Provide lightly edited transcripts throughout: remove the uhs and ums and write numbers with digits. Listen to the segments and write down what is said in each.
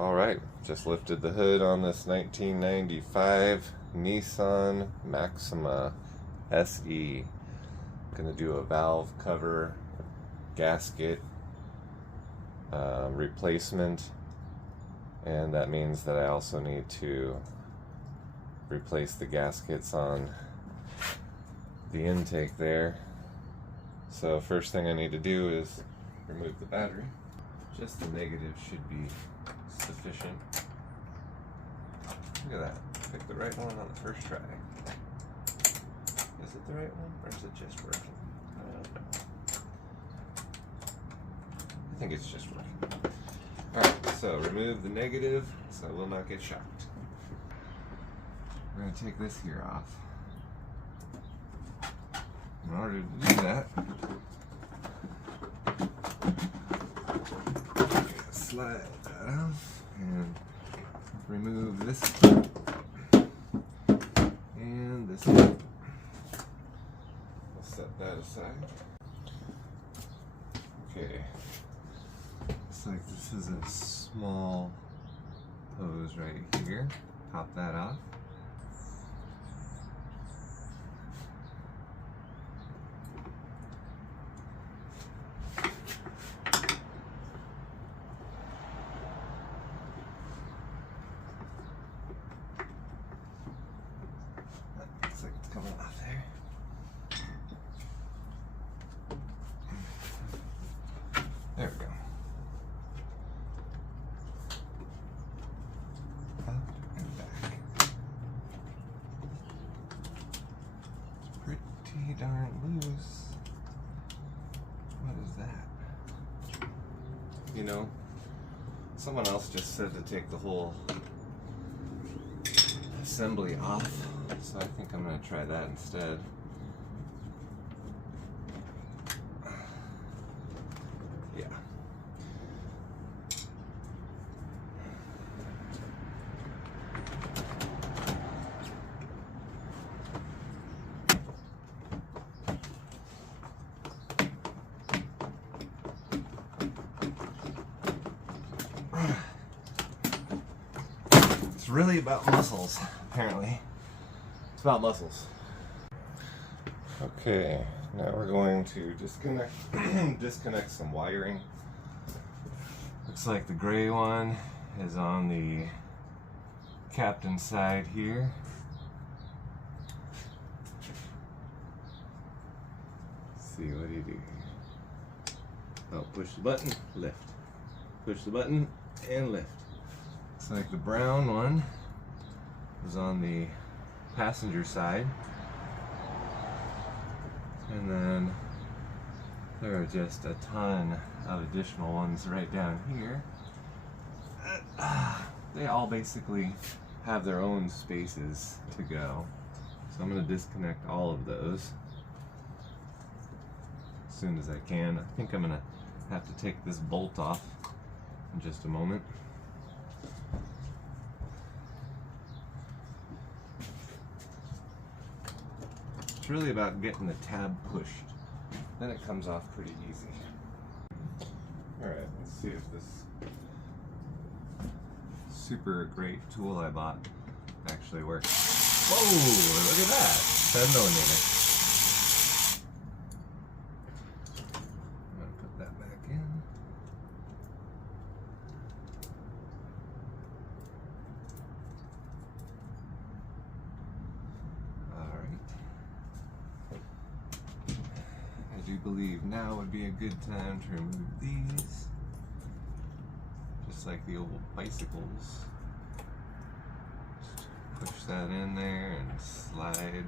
Alright, just lifted the hood on this 1995 Nissan Maxima SE. Gonna do a valve cover gasket replacement, and that means that I also need to replace the gaskets on the intake there. So first thing I need to do is remove the battery. Just the negative should be sufficient. Look at that. Picked the right one on the first try. Is it the right one, or is it just working? I don't know. I think it's just working. Alright, so remove the negative so I will not get shocked. We're going to take this here off. In order to do that, slide that off and remove this and this one. We'll set that aside. Okay, looks like this is a small hose right here. Pop that off. Looks like it's coming off there. There we go. Up and back. It's pretty darn loose. What is that? You know, someone else just said to take the whole assembly off, so I think I'm going to try that instead. Yeah. It's really about muscles, apparently. It's about muscles. Okay, now we're going to disconnect some wiring. Looks like the gray one is on the captain's side here. Let's see, what do you do here? Oh, push the button, lift. Push the button and lift. Looks like the brown one is on the passenger side, and then there are just a ton of additional ones right down here. They all basically have their own spaces to go, so I'm going to disconnect all of those as soon as I can. I think I'm going to have to take this bolt off in just a moment. It's really about getting the tab pushed. Then it comes off pretty easy. Alright, let's see if this super great tool I bought actually works. Whoa, look at that! 10 millimeter. I'm going to put that back in. I do believe now would be a good time to remove these, just like the old bicycles. Just push that in there and slide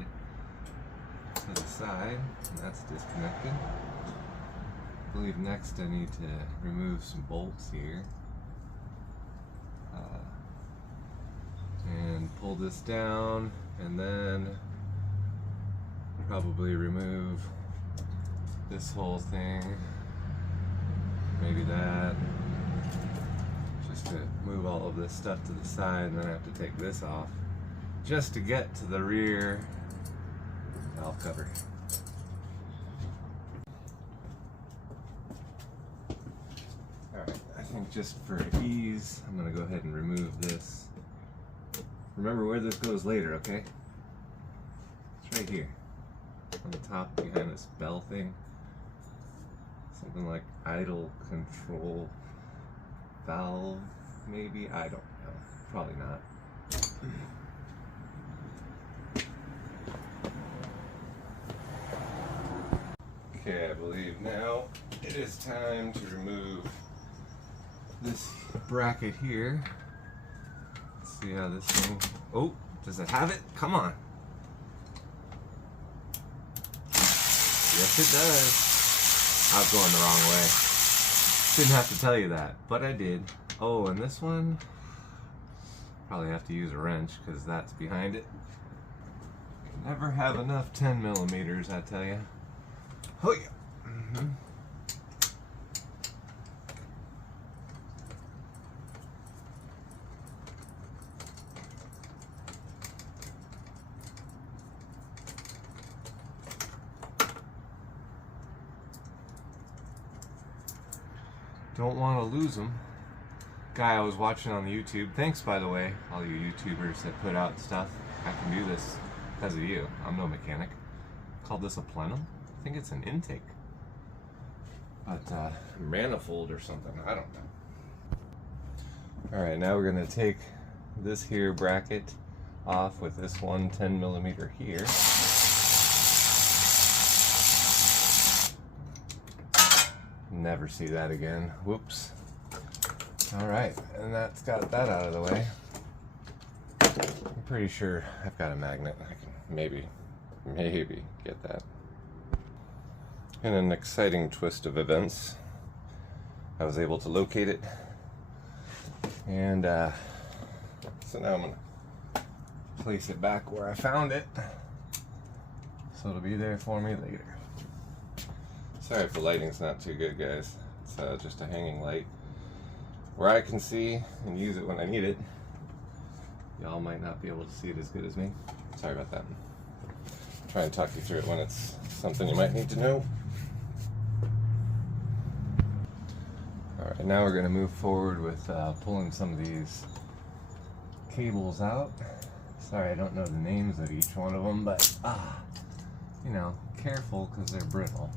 to the side, and that's disconnected. I believe next I need to remove some bolts here and pull this down, and then probably remove this whole thing, maybe that, just to move all of this stuff to the side, and then I have to take this off just to get to the rear valve cover. Alright, I think just for ease, I'm going to go ahead and remove this. Remember where this goes later, okay? It's right here. On the top behind this bell thing. Something like idle control valve, maybe? I don't know. Probably not. Okay, I believe now it is time to remove this bracket here. Let's see how this thing... Oh, does it have it? Come on. Yes, it does. I was going the wrong way. Didn't have to tell you that, but I did. Oh, and this one, probably have to use a wrench because that's behind it. Never have enough 10 millimeters, I tell you. Oh yeah. Don't want to lose them. Guy I was watching on the YouTube, thanks by the way, all you YouTubers that put out stuff. I can do this because of you. I'm no mechanic. Called this a plenum? I think it's an intake. But manifold or something, I don't know. Alright, now we're going to take this here bracket off with this one 10 millimeter here. Never see that again. Whoops. Alright, and that's got that out of the way. I'm pretty sure I've got a magnet. I can maybe get that. In an exciting twist of events, I was able to locate it. And so now I'm going to place it back where I found it. So it'll be there for me later. Sorry if the lighting's not too good, guys. It's just a hanging light where I can see and use it when I need it. Y'all might not be able to see it as good as me. Sorry about that. Try and talk you through it when it's something you might need to know. Alright, now we're going to move forward with pulling some of these cables out. Sorry, I don't know the names of each one of them, but you know, careful because they're brittle.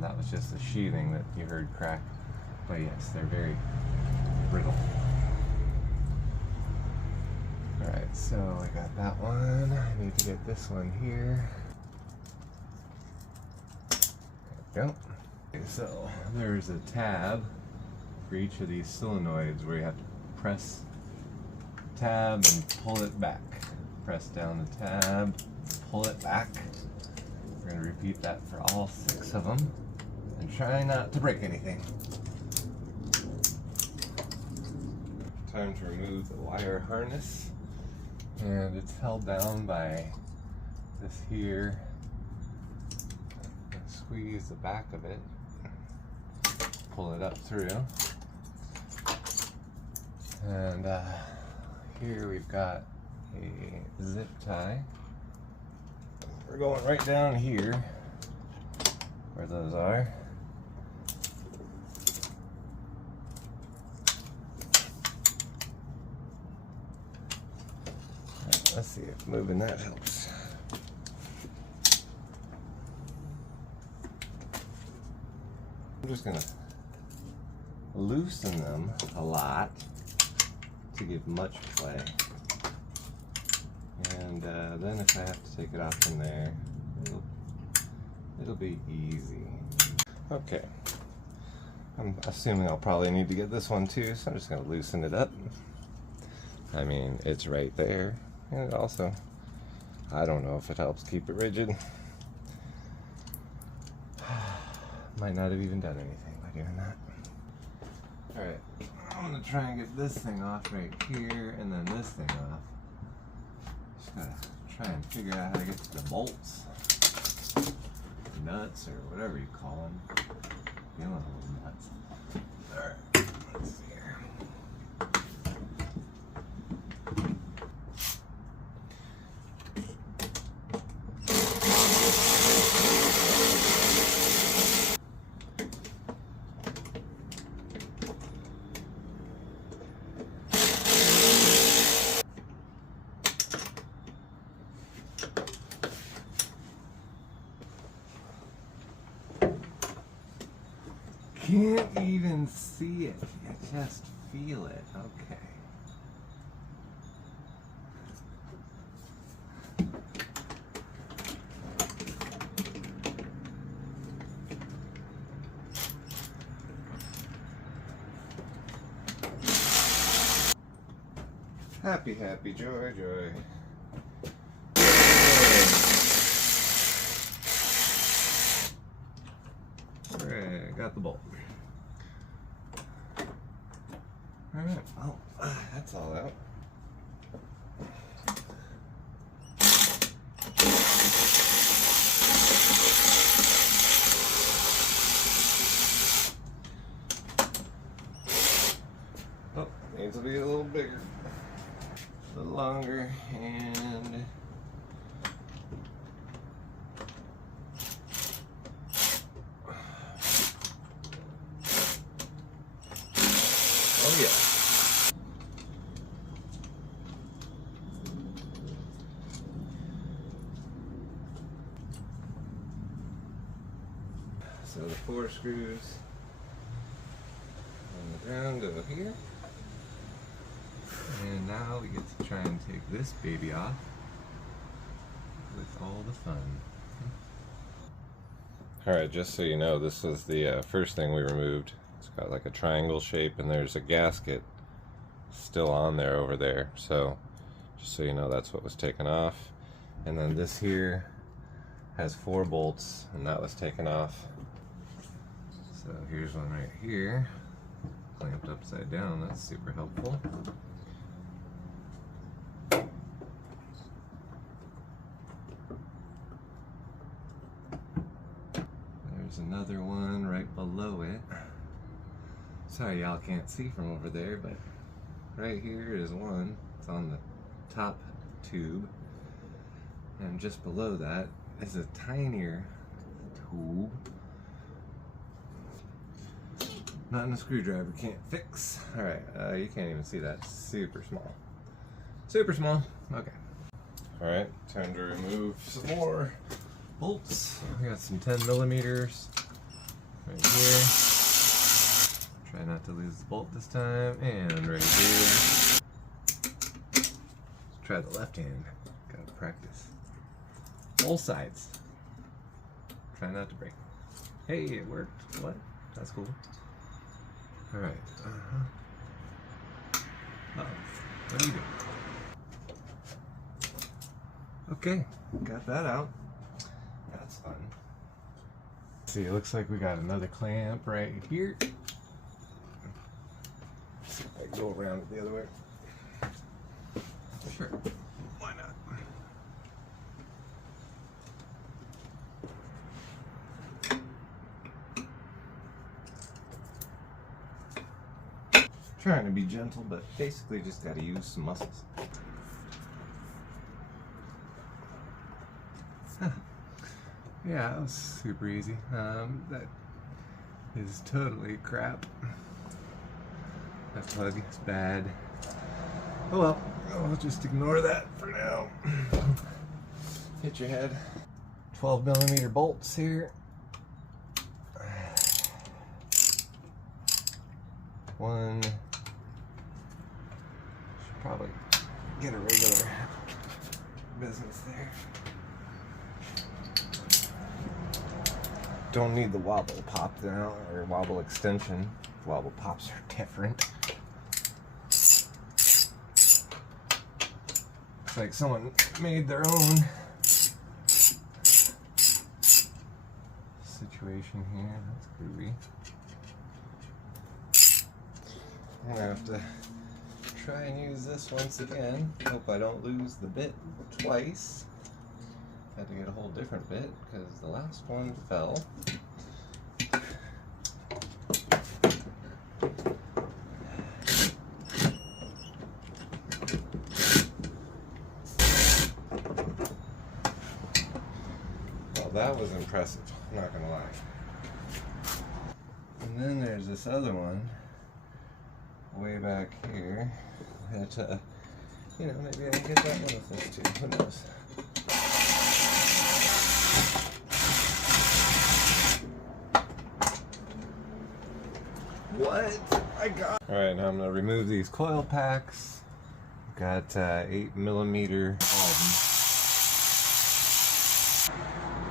That was just the sheathing that you heard crack. But yes, they're very brittle. Alright, so I got that one. I need to get this one here. There we go. Okay, so there's a tab for each of these solenoids where you have to press tab and pull it back. Press down the tab, pull it back. We're going to repeat that for all 6 of them and try not to break anything. Time to remove the wire harness, and it's held down by this here. Squeeze the back of it, pull it up through, and here we've got a zip tie. We're going right down here where those are. Let's see if moving that helps. I'm just going to loosen them a lot to give much play. And then if I have to take it off from there, it'll be easy. Okay. I'm assuming I'll probably need to get this one too, so I'm just going to loosen it up. I mean, it's right there. And it also, I don't know if it helps keep it rigid. Might not have even done anything by doing that. Alright, I'm going to try and get this thing off right here, and then this thing off. Just gotta try and figure out how to get to the bolts, nuts, or whatever you call them. Feeling a little nuts. Alright, let's see here. can't even see it. You just feel it. Okay. Happy, happy, joy, joy. Alright, got the bolt. Alright, well, that's all out. Oh, needs to be a little bigger. A little longer, and oh yeah. So the 4 screws on the ground go here. And now we get to try and take this baby off with all the fun. Alright, just so you know, this was the first thing we removed. It's got like a triangle shape and there's a gasket still on there over there. So, just so you know, that's what was taken off. And then this here has 4 bolts and that was taken off. So here's one right here, clamped upside down. That's super helpful. There's another one right below it. Sorry y'all can't see from over there, but right here is one. It's on the top tube. And just below that is a tinier tube. Nothing a screwdriver can't fix. Alright, you can't even see that. Super small. Super small. Okay. Alright, time to remove some more bolts. We got some 10 millimeters right here. Try not to lose the bolt this time. And right here. Let's try the left hand. Gotta practice. Both sides. Try not to break. Hey, it worked. What? That's cool. Alright. Uh-oh. What are you doing? Okay, got that out. That's fun. See, it looks like we got another clamp right here. See if I can go around it the other way. Sure. Why not? Trying to be gentle, but basically just got to use some muscles. Huh. Yeah, that was super easy. That is totally crap. That plug is bad. Oh well, I'll just ignore that for now. Hit your head. 12 millimeter bolts here. One. Should probably get a regular business there. Don't need the wobble pop now, or wobble extension. Wobble pops are different. It's like someone made their own situation here. That's groovy. I'm gonna have to try and use this once again. Hope I don't lose the bit twice. Had to get a whole different bit because the last one fell. Well, that was impressive, I'm not gonna lie. And then there's this other one way back here that, you know, maybe I can get that one with this too, who knows. What? I got. All right, now I'm gonna remove these coil packs. Got 8mm all of them.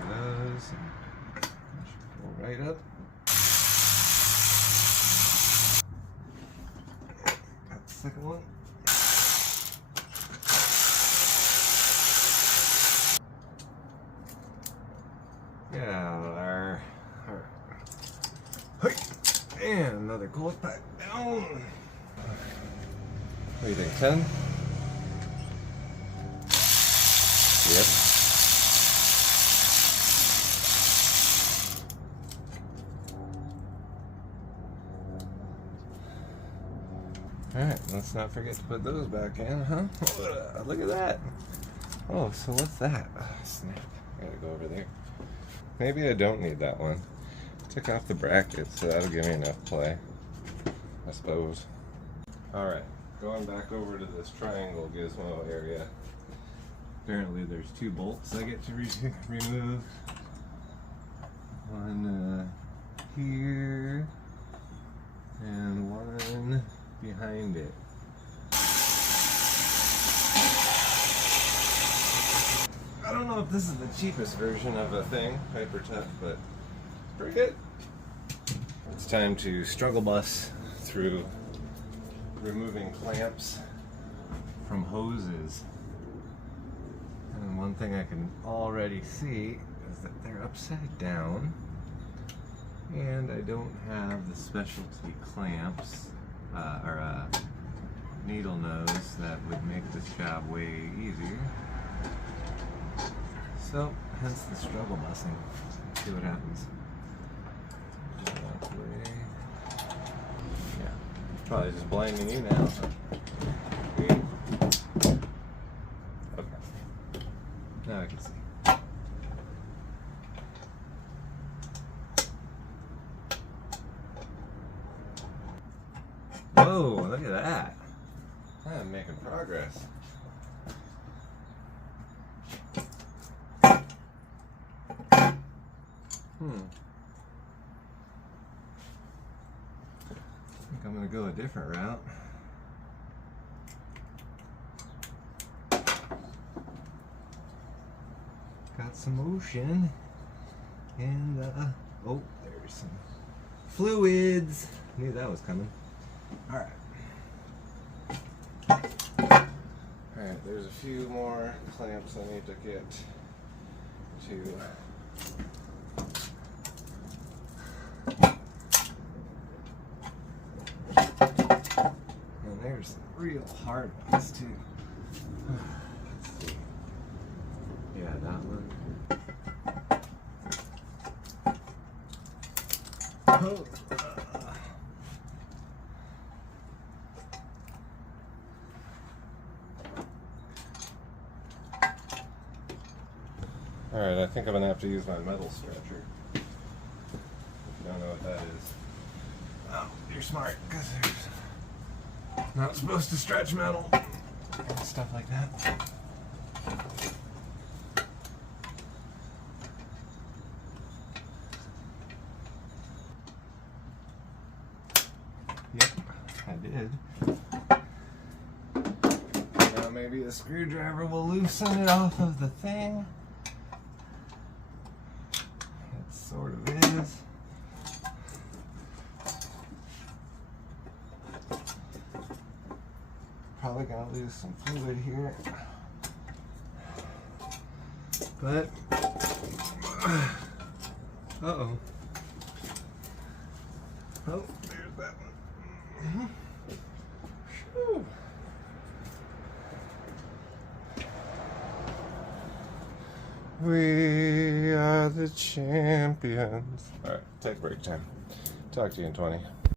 Those. Go right up. Got the second one. Yeah, and another coil pack down. What do you think, 10? Yep. Alright, let's not forget to put those back in, huh? Look at that. Oh, so what's that? Oh, snap. I gotta go over there. Maybe I don't need that one. Took off the brackets, so that'll give me enough play, I suppose. Alright, going back over to this triangle gizmo area. Apparently there's 2 bolts I get to remove. One here, and one behind it. I don't know if this is the cheapest version of a thing, Hyper Tough, but pretty good. It's time to struggle bus through removing clamps from hoses. And one thing I can already see is that they're upside down, and I don't have the specialty clamps or needle nose that would make this job way easier. So, hence the struggle busing. Let's see what happens. Yeah, probably just blaming you now. Okay. Now I can see. Whoa, look at that. I'm making progress. I think I'm going to go a different route. Got some motion, and oh, there's some fluids. Knew that was coming. Alright. Alright, there's a few more clamps I need to get to. And there's some real hard ones too. Let's see. Yeah, that one. Oh. Alright, I think I'm going to have to use my metal stretcher. If you don't know what that is. Oh, you're smart, because there's not supposed to stretch metal and stuff like that. Yep, I did. Now maybe a screwdriver will loosen it off of the thing. It sort of is. Probably gonna lose some fluid here, but uh-oh. Oh, there's that one. Whew. We are the champions. All right, take break time. Talk to you in 20.